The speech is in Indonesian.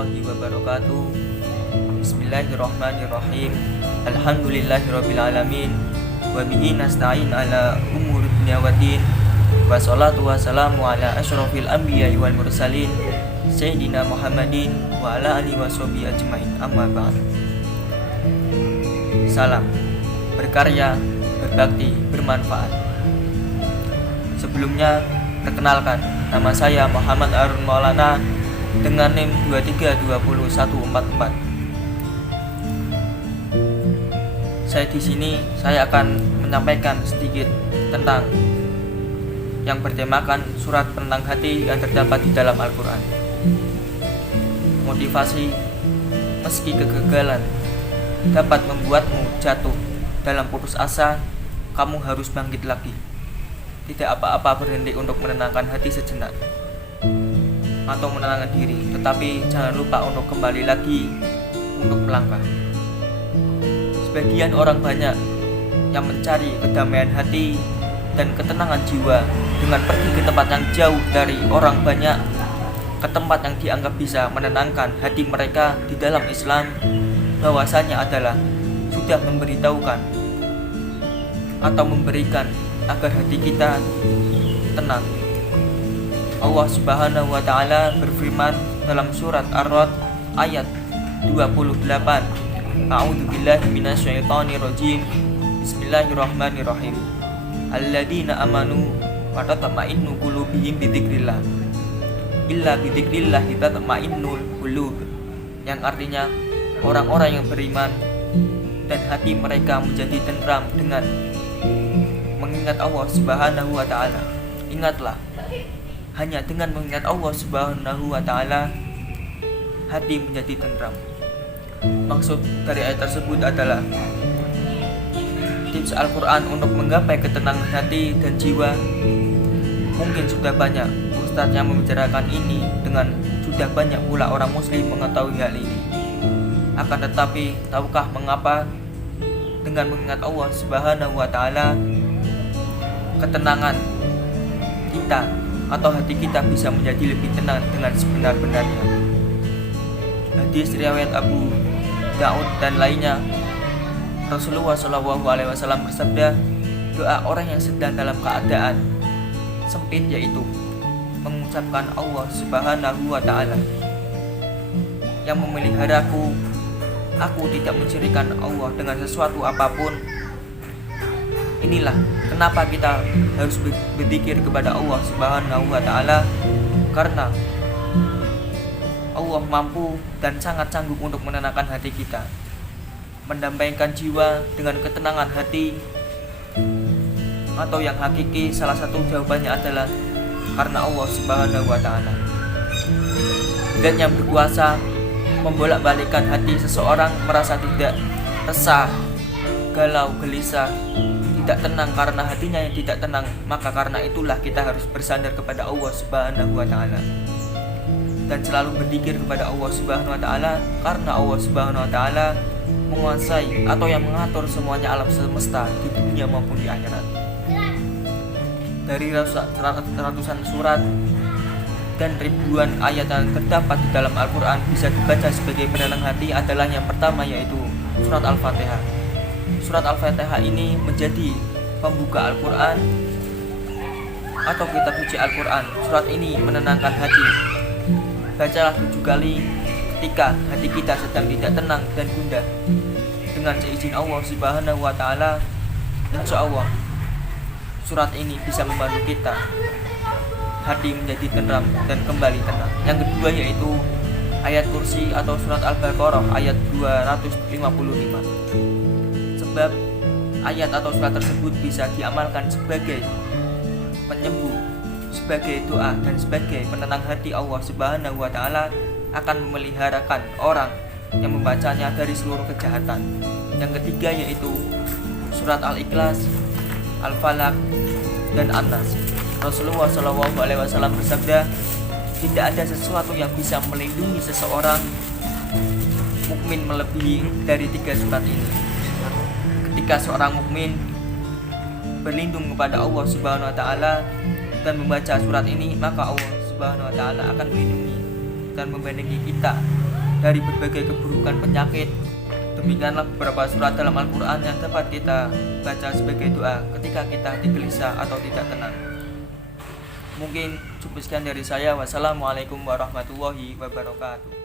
warahmatullahi wabarakatuh. Bismillahirrahmanirrahim. Alhamdulillahirabbil alamin. Wa bihi nasta'in ala umuri dunya waddin. Wassalatu wassalamu ala asyrafil anbiya'i wal mursalin Sayyidina Muhammadin wa ala alihi washabihi ajmain. Amma ba'd. Salam berkarya, berbakti, bermanfaat. Sebelumnya, perkenalkan, nama saya Muhammad Arun Maulana dengan NIM 2320144. Saya akan menyampaikan sedikit tentang yang bertemakan surat penenang hati yang terdapat di dalam Al-Quran. Motivasi, meski kegagalan dapat membuatmu jatuh dalam putus asa, kamu harus bangkit lagi. Tidak apa-apa berhenti untuk menenangkan hati sejenak atau menenangkan diri, tetapi jangan lupa untuk kembali lagi untuk melangkah. Sebagian orang banyak yang mencari kedamaian hati dan ketenangan jiwa dengan pergi ke tempat yang jauh dari orang banyak, ke tempat yang dianggap bisa menenangkan hati mereka. Di dalam Islam, bahwasanya adalah sudah memberitahukan atau memberikan agar hati kita tenang. Allah Subhanahu wa taala berfirman dalam surat Ar-Ra'd ayat 28. A'udzubillahi minasyaitonir rajim. Bismillahirrahmanirrahim. Alladzina amanu wa tatma'innu qulubihim bidzikrillah. Illa bidzikrillah tatma'innul qulub. Yang artinya orang-orang yang beriman dan hati mereka menjadi tenteram dengan mengingat Allah Subhanahu wa taala. Ingatlah, hanya dengan mengingat Allah Subhanahu wa taala hati menjadi tenteram. Maksud dari ayat tersebut adalah tips Al-Quran untuk menggapai ketenangan hati dan jiwa. Mungkin sudah banyak ustadz yang membicarakan ini, dengan sudah banyak pula orang muslim mengetahui hal ini. Akan tetapi, tahukah mengapa dengan mengingat Allah Subhanahu wa taala ketenangan kita atau hati kita bisa menjadi lebih tenang dengan sebenar-benarnya? Hadis riwayat Abu Daud dan lainnya, Rasulullah SAW bersabda, doa orang yang sedang dalam keadaan sempit yaitu mengucapkan Allah Subhanahu wa taala, yang memeliharaku, aku tidak mensyirikkan Allah dengan sesuatu apapun. Inilah kenapa kita harus berzikir kepada Allah Subhanahu wa taala, karena Allah mampu dan sangat sanggup untuk menenangkan hati kita, mendamaikan jiwa dengan ketenangan hati. Atau yang hakiki, salah satu jawabannya adalah karena Allah Subhanahu wa taala. Dan yang berkuasa membolak-balikkan hati seseorang merasa tidak resah, galau, gelisah, tidak tenang karena hatinya yang tidak tenang. Maka karena itulah kita harus bersandar kepada Allah Subhanahu wa taala dan selalu berzikir kepada Allah Subhanahu wa taala, karena Allah Subhanahu wa taala menguasai atau yang mengatur semuanya alam semesta di dunia maupun di akhirat. Dari ratusan surat dan ribuan ayat yang terdapat di dalam Al-Quran bisa dibaca sebagai penenang hati adalah yang pertama, yaitu surat Al-Fatihah. Surat Al-Fatihah ini menjadi pembuka Al-Quran atau kitab suci Al-Quran. Surat ini menenangkan hati. Bacalah 7 kali ketika hati kita sedang tidak tenang dan gundah. Dengan seizin Allah Subhanahu wa taala, insya Allah surat ini bisa membantu kita hati menjadi tenang dan kembali tenang. Yang kedua yaitu ayat kursi atau surat Al-Baqarah ayat 255. Sebab ayat atau surat tersebut bisa diamalkan sebagai penyembuh, sebagai doa, dan sebagai penenang hati. Allah Subhanahu wa taala akan memeliharakan orang yang membacanya dari seluruh kejahatan. Yang ketiga yaitu surat Al-Ikhlas, Al-Falaq, dan An-Nas. Rasulullah SAW bersabda, tidak ada sesuatu yang bisa melindungi seseorang mukmin melebihi dari 3 surat ini. Ketika seorang mukmin berlindung kepada Allah Subhanahu wa taala dan membaca surat ini, maka Allah Subhanahu wa taala akan melindungi dan membentengi kita dari berbagai keburukan penyakit. Demikianlah beberapa surat dalam Al-Quran yang dapat kita baca sebagai doa ketika kita hati gelisah atau tidak tenang. Mungkin cukup sekian dari saya. Wassalamualaikum warahmatullahi wabarakatuh.